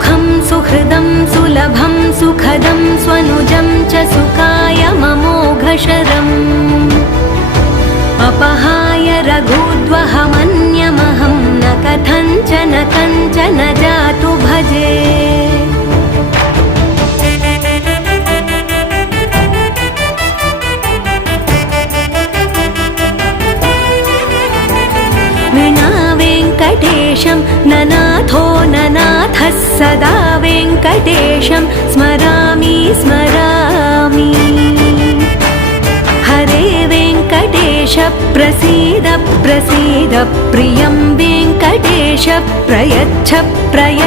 सुखं सुहृदं सुलभं सुखदं स्वनुजं च सुखाय ममोघशरम् अपहाय रघुद्वहमन्यमहं न कथञ्चन कञ्चन जातु भजे। विना वेङ्कटेशं ननाथो ननाथः सदा वेङ्कटेशं स्मरामि स्मरामि। हरे वेङ्कटेश प्रसीद प्रसीद प्रियं वेङ्कटेश प्रयच्छ प्रयच्छ।